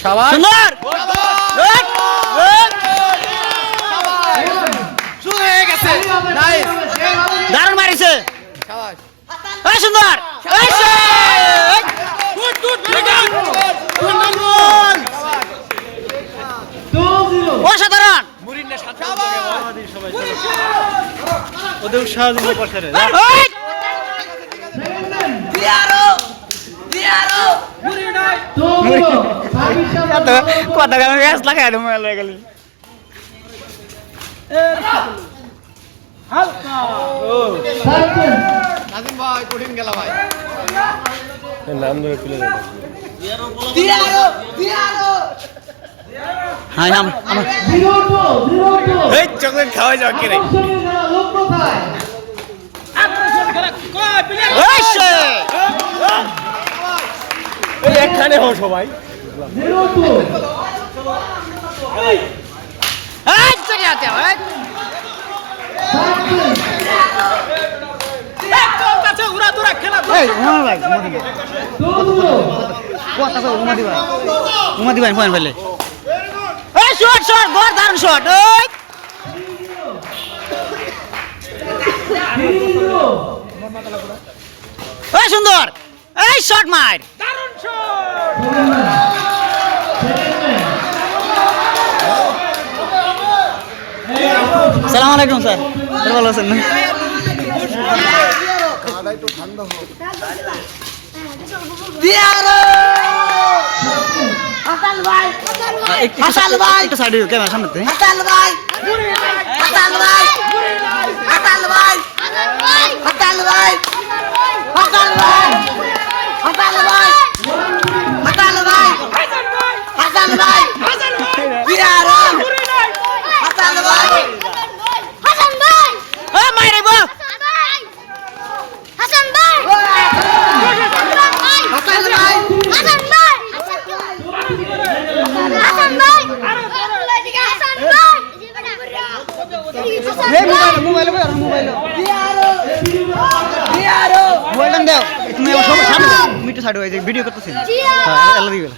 শাবাশ সুন্দর শুরু হয়ে গেছে নাইস দারুণ মারিছে শাবাশ এই সুন্দর এই অসাধারণ মুরিন্না সাথে আমাদের সবাই ওদের উৎসাহ দিন পাশে রে এই! কথা গান গ্যাস লাগাই দেবো মেলা গেলি নাজিম ভাই কঠিন গেল ভাই নাম ধরে তুলে দেন হ্যাঁ আমার এই চকলেট খাওয়া যাও কে রে এই সে! এই একখানে হও সবাই এই চলে যাচ্ছে এই! এই, ঘুমানো ভাই, ঘুমা দিবা। কথা কই, ঘুমা দিবা। ঘুমা দিবা, ফোন ফেলে। এই, শট, শট, বড় দারুণ শট, এই! এই, সুন্দর! এই, শট মার! আসসালামু আলাইকুম স্যার স্যার ভালো আছেন না একটু সাইডে ক্যামেরা সামনে মাইরে বল মোবাইল দাও তুমি আমার সবার সামনে দাও তুমি একটু সাইড হয়ে যাই ভিডিও করতেছি হ্যাঁ আল্লাহ দিবে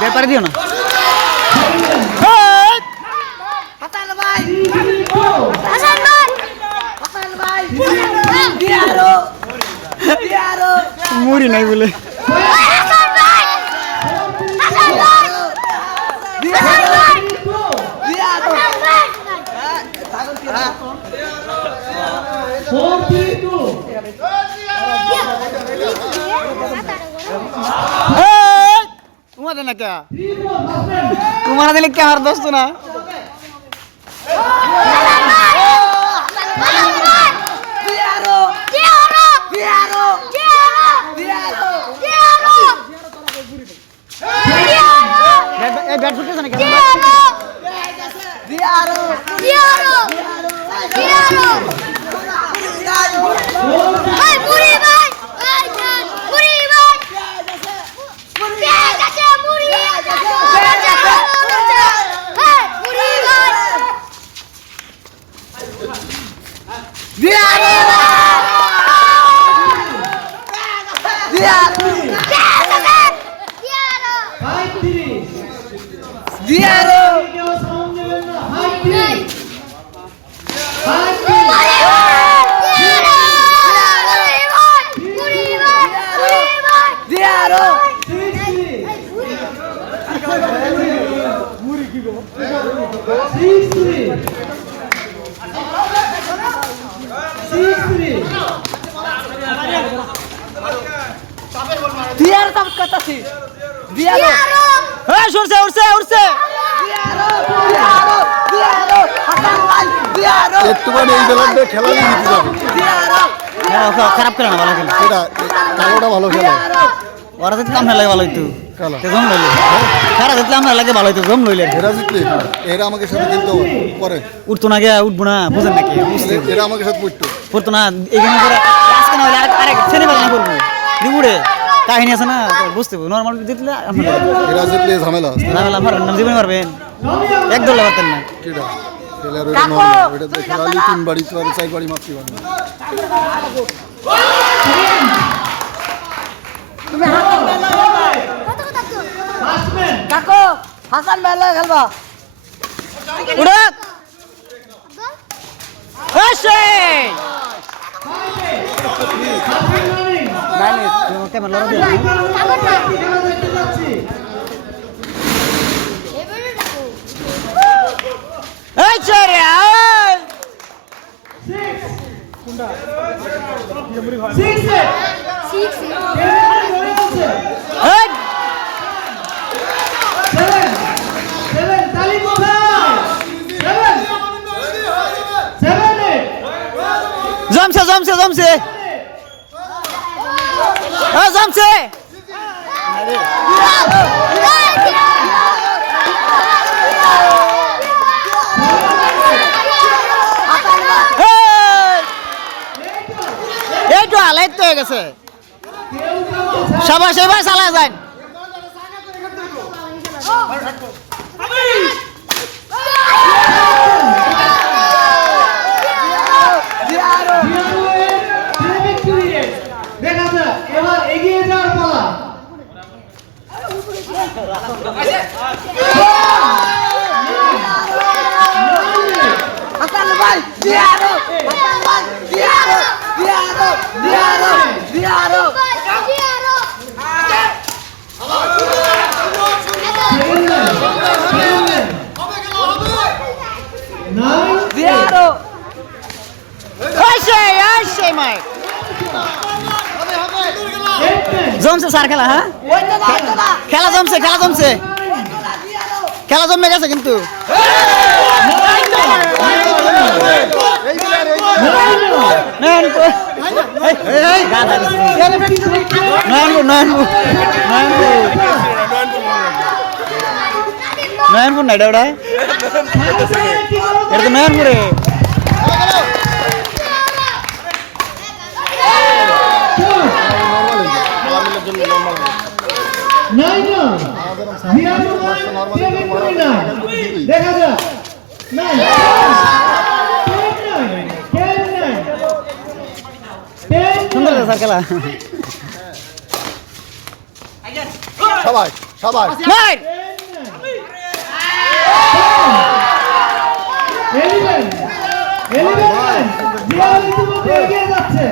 ব্যাপারে দিও না মুড়ি নাই বলে তোমাদের না কে তোমার দিলে কে আমার দোস্ত না ব্যাট ফুটতেছে না কেন খারাপ খেলে না ভালো খেলে কালোটা ভালো খেলে ওরা যদি কাম লাগে ভালো হইতো জম লইলে খারাপ দেখলে আমরা লাগে ভালো হইতো জম লইলে এরা জিতলে এরা আমাকে সাথে খেলতে পরে উঠতো না গিয়া উঠবো না বুঝেন নাকি এরা আমাকে সাথে পড়তো পড়তো না এখানে করে আজকে না হলে আরেক শ্রেণী বেলা করবো দিগুড়ে কাহিনী আছে না তো বুঝতে নর্মাল জিতলে আপনারা এরা জিতলে ঝামেলা আছে ঝামেলা আমার নাম জীবনে পারবেন এক দলে পারতেন না কিটা খেলার ওইটা নর্মাল ওইটা তো খেলালি 3 বাড়ি 4 বাড়ি মারতে পারে না কাকো হাসান মেলা খেলবা উড়া এসে নানি তুমি কেমন লড়া দিও এই চরে আয় 6 Zamse এইটো আলাইত হয়ে গেছে সবাই সবাই চালা যায় এবার এগিয়ে যাওয়ার পালা হাসান ভাই দিয়ারো হাসান ভাই দিয়ারো দিয়ারো দিয়ারো দিয়ারো দিয়ারো আইসে মাই জমছে স্যার খেলা হ্যাঁ খেলা জমছে খেলা জমে গেছে কিন্তু নয়নপুর নাই ওটা এটা তো নয়নপুরে দেখা যাক সুন্দর স্যার খেলা সবাই নাই এলিভেন এগিয়ে যাচ্ছে